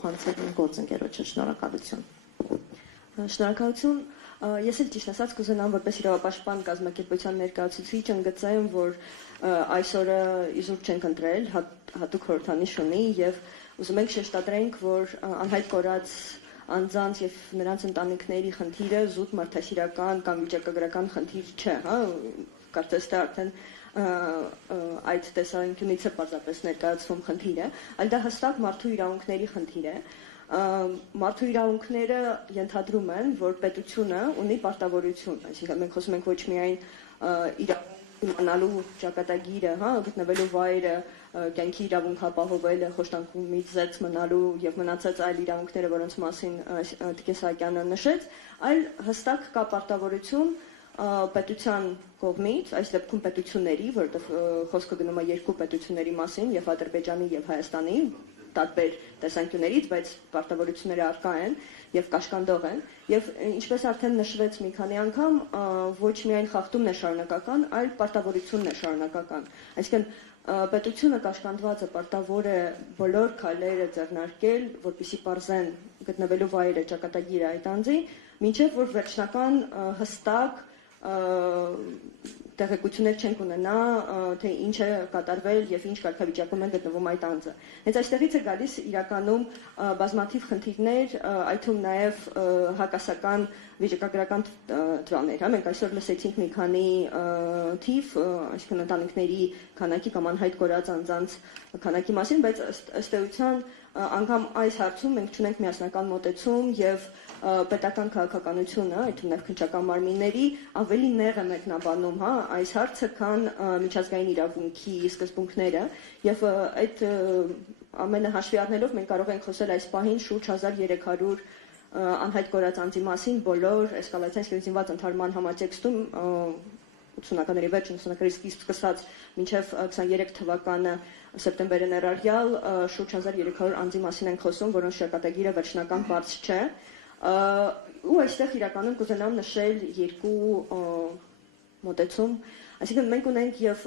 փոխանցել գործընկերոջը, շնորհակալություն։ Շնորհակալություն։ Ես էլ ճիշտ ասած կուզենամ որպես իրավապաշտպան կազմակերպության ներկայացուցիչ ընդգծեմ, որ այսօրը իզուր չենք ընտրել, հատուկ խորհրդանիշ ունի եւ ուզում ենք շեշտադրենք, որ անհայտ կորած անձանց եւ նրանց ընտանիքների խնդիրը զուտ մարդասիրական կամ վիճակագրական խնդիր չէ, հա, կարծես թե արդեն այդ տեսանկյունից է պարզապես ներկայացվում խնդիրը, այլ դա հստակ մարդու իրավունքների խնդիր է։ Մարդու իրավունքները ենթադրում են, որ պետությունը ունի պարտավորություն, այսինքն մենք խոսում ենք ոչ միայն իմանալու ճակատագիրը, հա, գտնվելու վայրը, կյանքի իրավունք ապահովելը, խոշտանգումից զերծ մնալու եւ մնացած այլ իրավունքները, որոնց մասին Տիկին Սահակյանը նշեց, այլ հստակ կա պարտավորություն պետության կողմից, այս դեպքում պետությունների, որովհետև խոսքը գնում է երկու պետությունների մասին, եւ Ադրբեջանի եւ Հայաստանի, տարբեր տեսանկյուններից, բայց պարտավորությունները առկա են եւ կաշկանդող են, եւ ինչպես արդեն նշվեց մի քանի անգամ, ոչ միայն խախտումն է շարունակական, այլ պարտավորությունն է շարունակական։ Այսինքն պետությունը կաշկանդված է, պարտավոր է բոլոր քայլերը ձեռնարկել, որպեսզի պարզեն գտնվելու վայրը, ճակատագիրը այդ անձի, մինչեւ որ վերջնական հստակ տեղեկություններ չենք ունենա, թե ինչ է կատարվել եւ ինչ կարգավիճակում են գտնվում այդ անձը։ Հենց այստեղից է գալիս իրականում բազմաթիվ խնդիրներ, այդ թվում նաեւ հակասական վիճակագրական տվյալներ, հա, մենք այսօր լսեցինք մի քանի թիվ, այսինքն ընտանիքների քանակի կամ անհայտ կորած անձանց քանակի մասին, բայց ըստ էության անգամ այս հարցում մենք չունենք միասնական մոտեցում եւ պետական քաղաքականությունը, այդ թվում նաև քննչական մարմինների ավելի նեղ է մեկնաբանում, հա, այս հարցը, քան միջազգային իրավունքի սկզբունքները, եւ այդ ամենը հաշվի առնելով մենք կարող ենք խոսել այս պահին շուրջ 1300 անհայտ կորած անձի մասին բոլոր էսկալացիան զինված ընդհարման համատեքստում 80-ականների վերջին 90-ականների սկիզբ սկսած մինչև 23 թվականը սեպտեմբերը ներառյալ շուրջ 1300 անձի մասին ենք խոսում, որոնց ճակատագիրը վերջնական բարձ չէ։ Ու այստեղ իրականում կուզենամ նշել երկու մոտեցում, այսինքն մենք ունենք եւ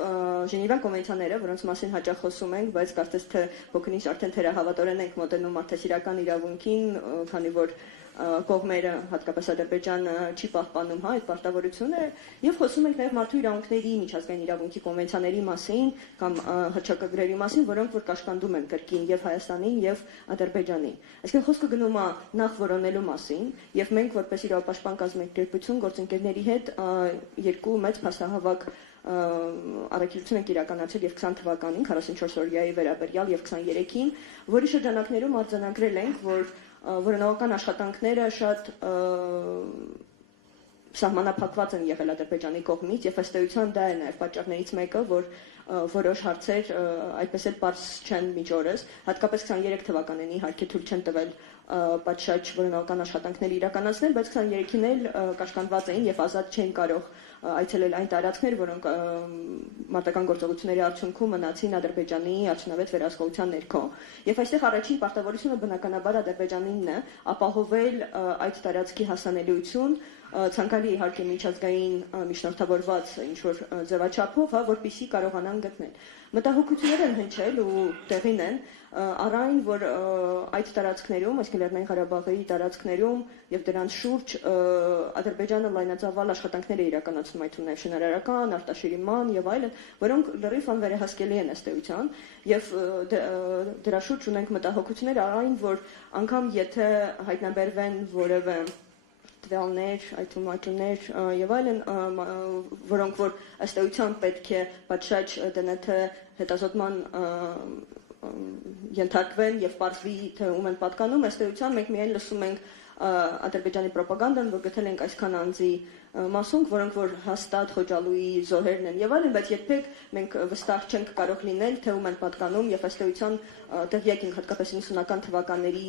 Ժնևան կոնվենցիաները, որոնց մասին հաճախ խոսում ենք, բայց կարծես թե փոքրինչ արդեն թերահավատորեն ենք մոտենում մարդասիրական իրավունքին, քանի որ կողմերը, հատկապես Ադրբեջանը չի պահպանում, հա, այդ պարտավորությունը եւ խոսում ենք նաեւ մարդու իրավունքների միջազգային իրավունքի կոնվենցիաների մասին կամ հռչակագրերի մասին, որոնք որ կաշկանդում են կրկին եւ Հայաստանին եւ Ադրբեջանին։ Այսինքն խոսքը գնում է նախ որոնելու մասին եւ մենք որպես իրավապաշտպան կազմակերպություն գործընկերների հետ երկու մեծ փաստահավաք առաքելություն ենք իրականացրել եւ 20 թվականին 44-օրյայի վերաբերյալ եւ 23-ին, որի շրջանակներում արձանագրել ենք, որ որոնողական աշխատանքները շատ սահմանափակված են եղել Ադրբեջանի կողմից եւ ըստ էության դա է նաեւ պատճառներից մեկը, որ որոշ հարցեր այդպես էլ պարզ չեն միջօրս, հատկապես 23 թվականին իհարկե թույլ չեն տվել պատշաճ որոնողական աշխատանքներ իրականացնել, բայց 23-ին էլ կաշկանդված էին եւ ազատ չէին կարող այցելել այն տարածքներ, որոնք մարտական գործողությունների արդյունքում մնացին Ադրբեջանի արդյունավետ վերահսկողության ներքո։ Եւ այստեղ առաջին պարտավորությունը բնականաբար Ադրբեջանինն է ապահովել այդ տարածքի հասանելիություն, ցանկալի իհարկե միջազգային միջնորդավորված ինչ-որ ձևաչափով, հա, որպեսզի կարողանան գտնել։ Մտահոգություններ են հնչել ու տեղին են առայն, որ այդ տարածքներում, այսինքն Լեռնային Ղարաբաղի տարածքներում եւ դրանց շուրջ Ադրբեջանը լայնածավալ աշխատանքներ է իրականացնում, այդ թվում շինարարական, արտաշիրման եւ այլն, որոնք լրիվ անվերահսկելի են ըստ էության, եւ դրա շուրջ ունենք մտահոգություններ առայն, որ անգամ եթե հայտնաբերվեն որևէ տվյալներ, այդ թվում աճումներ եւ այլն, որոնք որ ըստ էության պետք է պատշաճ ԴՆԹ հետազոտման ենթարկվեն եւ պարզվի թե ում են պատկանում, ըստ էության մենք միայն լսում ենք Ադրբեջանի ռոպագանդան, որ գտել ենք այսքան անձի մասունք, որոնք որ հաստատ Խոջալուի զոհերն են եւ այլն, բայց երբեք մենք վստահ չենք կարող լինել թե ում են պատկանում եւ ըստ էության տեղյակ ենք հատկապես 90-ական թվականների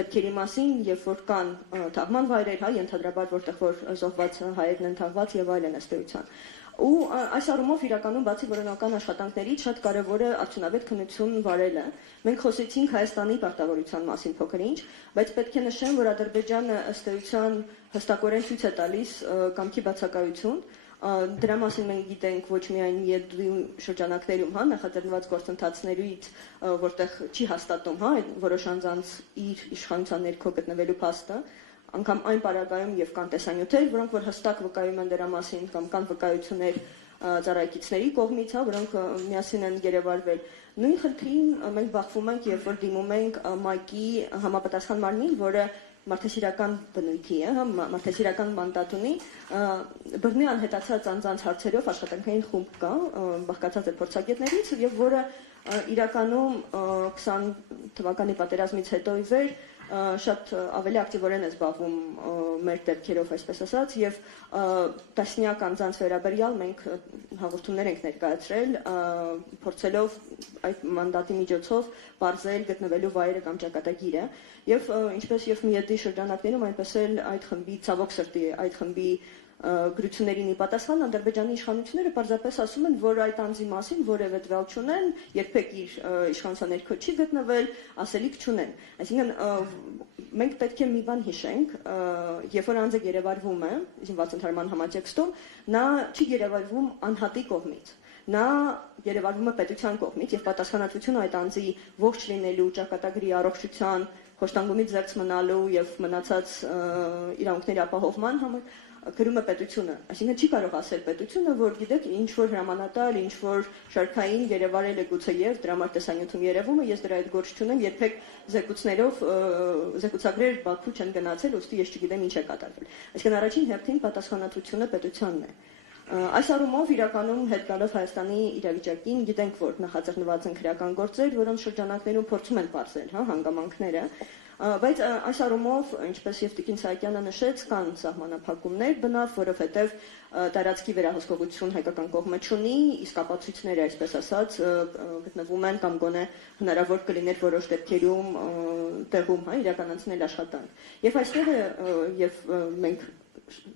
դեպքերի մասին, երբ որ կան թաղման վայրեր, հա, ենթադրաբար որտեղ որ զոհված հայերն են թաղված եւ այլն ըստ էության։ Ու այս առումով իրականում բացի որոնական աշխատանքներից շատ կարևոր է արդյունավետ քննություն վարելը։ Մենք խոսեցինք Հայաստանի պարտավորության մասին փոքր-ինչ, բայց պետք է նշեմ, որ Ադրբեջանը ըստ էության հստակորեն ցույց է տալիս կամքի բացակայություն, Դրա մասին մենք գիտենք ոչ միայն ԵԴ շրջանակներում, հա, նախաձեռնված գործընթացներից, որտեղ չի հաստատում, հա, որոշ անձանց իր իշխանության ներքո գտնվելու փաստը, անգամ այն պարագայում եւ կան տեսանյութեր, որոնք որ հստակ վկայում են դրա մասին կամ կան վկայություններ ծառայեկիցների կողմից, հա, որոնք միասին են երևարվել։ Նույն խնդրին մենք բախվում ենք, երբ որ դիմում ենք ՄԱԿ-ի համապատասխան մարմին, որը մարդասիրական բնույթի է, հա, մարդասիրական մանդատ ունի, բռնի անհետացած անձանց հարցերով աշխատանքային խումբ կա, բաղկացած է փորձագետներից եւ որը իրականում 20 թվականի պատերազմից հետո ի վեր շատ ավելի ակտիվորեն է զբաղվում մեր դեպքերով, այսպես ասած, եւ տասնյակ անձանց վերաբերյալ մենք հաղորդումներ ենք ներկայացրել, փորձելով այդ մանդատի միջոցով բարձել գտնվելու վայրը կամ ճակատագիրը, եւ ինչպես եւ ՄԻԵԴ շրջանակներում, այնպես էլ այդ խմբի ցավոք սրտի այդ խմբի գրություններին ի պատասխան Ադրբեջանի իշխանությունները պարզապես ասում են, որ այդ անձի մասին որևէ տվյալ չունեն, երբեք իր իշխանության ներքո չի գտնվել, ասելիք չունեն։ Այսինքն մենք պետք է մի բան հիշենք, երբ որ անձը երևարվում է զինված ընդհանրման համատեքստում, նա չի երևարվում անհատի կողմից։ Նա երևարվում է պետության կողմից եւ պատասխանատվությունը այդ անձի ողջ լինելու, ճակատագրի առողջության, խոշտանգումից զերծ մնալու եւ մնացած իրավունքների ապահովման համար գրում է պետությունը, այսինքն չի կարող ասել պետությունը, որ գիտեք, ինչ որ հրամանատար, ինչ որ շարքային երևարել է գուցե եւ դրա համար տեսանյութում երևում է, ես դրա այդ գործ չունեմ, երբեք զեկուցներով զեկուցագրեր Բաքու չեն գնացել, ուստի ես չգիտեմ ինչ է կատարվել։ Այսինքն առաջին հերթին պատասխանատվությունը պետությանն է։ Այս առումով իրականում հետ գալով Հայաստանի իրավիճակին գիտենք, որ նախաձեռնված են քրեական գործեր, որոնց շրջանակներում փորձում են պարզել, հա, հանգամանքները, բայց այս առումով, ինչպես եւ Տիկին Սահակյանը նշեց, կան սահմանափակումներ բնավ, որովհետեւ տարածքի վերահսկողություն հայկական կողմը չունի, իսկ ապացույցները, այսպես ասած, գտնվում են կամ գոնե հնարավոր կլիներ որոշ դեպքերում տեղում, հա, իրականացնել աշխատանք։ Եվ այստեղ եւ մենք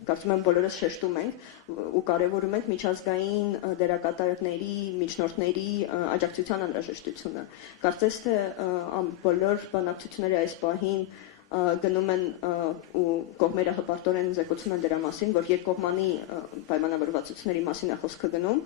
կարծում եմ բոլորս շեշտում ենք ու կարևորում ենք միջազգային դերակատարների, միջնորդների աջակցության անհրաժեշտությունը։ Կարծես թե բոլոր բանակցությունները այս պահին գնում են ու կողմերը հպարտորեն զեկուցում են դրա մասին, որ երկկողմանի պայմանավորվածությունների մասին է խոսքը գնում,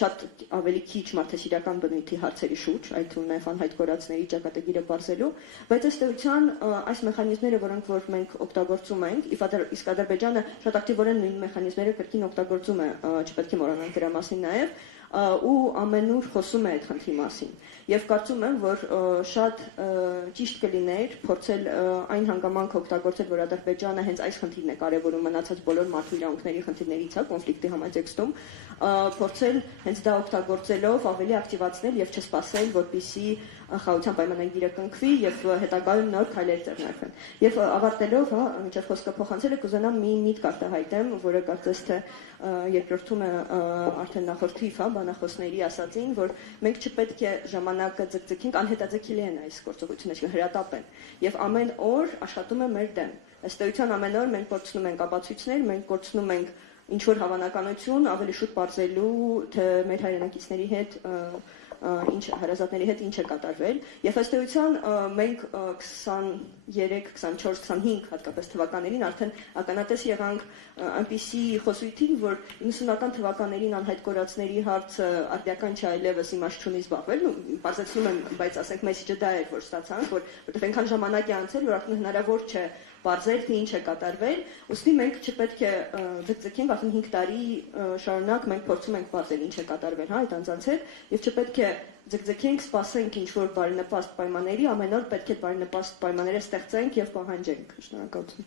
շատ ավելի քիչ մարդասիրական բնույթի հարցերի շուրջ, այդ թվում նաև անհայտ կորածների ճակատագիրը բարձելու, բայց ըստ էության այս մեխանիզմները, որոնք որ մենք օգտագործում ենք, իսկ Ադրբեջանը շատ ակտիվորեն նույն մեխանիզմները կրկին օգտագործում է, չպետք է մոռանանք դրա մասին նաև, ու ամենուր խոսում է այդ խնդրի մասին։ Եվ կարծում եմ, որ շատ ճիշտ կլիներ փորձել այն հանգամանքը օգտագործել, որ Ադրբեջանը հենց այս խնդիրն է կարևորում մնացած բոլոր մարդու իրավունքների խնդիրներից, հա, կոնֆլիկտի համատեքստում, փորձել հենց դա օգտագործելով ավելի ակտիվացնել եւ չսպասել, որպեսզի խաղաղության պայմանագիրը կնքվի եւ հետագայում նոր քայլեր ձեռնարկվեն։ Եվ ավարտելով, հա, մինչև խոսքը փոխանցելը կուզենամ մի միտք արտահայտեմ, որը կարծես թե երկրորդում է արդեն նախորդիվ, հա, բանախոսների ասածին, որ մենք չպետք է ժամանակը ձգձգենք, անհետաձգելի են այս գործողությունները, հրատապ են։ Եվ ամեն օր աշխատում է մեր դեմ։ Ըստ էության ամեն օր մենք կորցնում ենք ապացույցներ, մենք կորցնում ենք ինչ որ հավանականություն ավելի շուտ բարձելու, թե մեր հայրենակիցների հետ ինչ հարազատների հետ ինչ է կատարվել եւ ըստ էության մենք 23, 24, 25 հատկապես թվականներին արդեն ականատես եղանք այնպիսի խոսույթին, որ 90-ական թվականներին անհայտ կորածների հարցը արդյական չէ այլևս իմաստ չունի զբաղվել, բացացնում եմ, բայց ասենք մեսեջը դա էր, որ ստացանք, որտեղ այնքան ժամանակ է անցել, որ արդեն հնարավոր չէ բարձել, թե ինչ է կատարվել, ուստի մենք չպետք է ձգձգենք, արդեն 5 տարի շարունակ մենք փորձում ենք բարձել ինչ է կատարվել, հա, այդ անձանց հետ, եւ չպետք է ձգձգենք, սպասենք ինչ որ բարենպաստ պայմանների, ամեն օր պետք է բարենպաստ պայմանները ստեղծենք եւ պահանջենք։ Շնորհակալություն։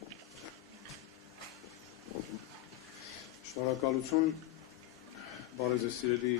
Շնորհակալություն, բարև ձեզ սիրելի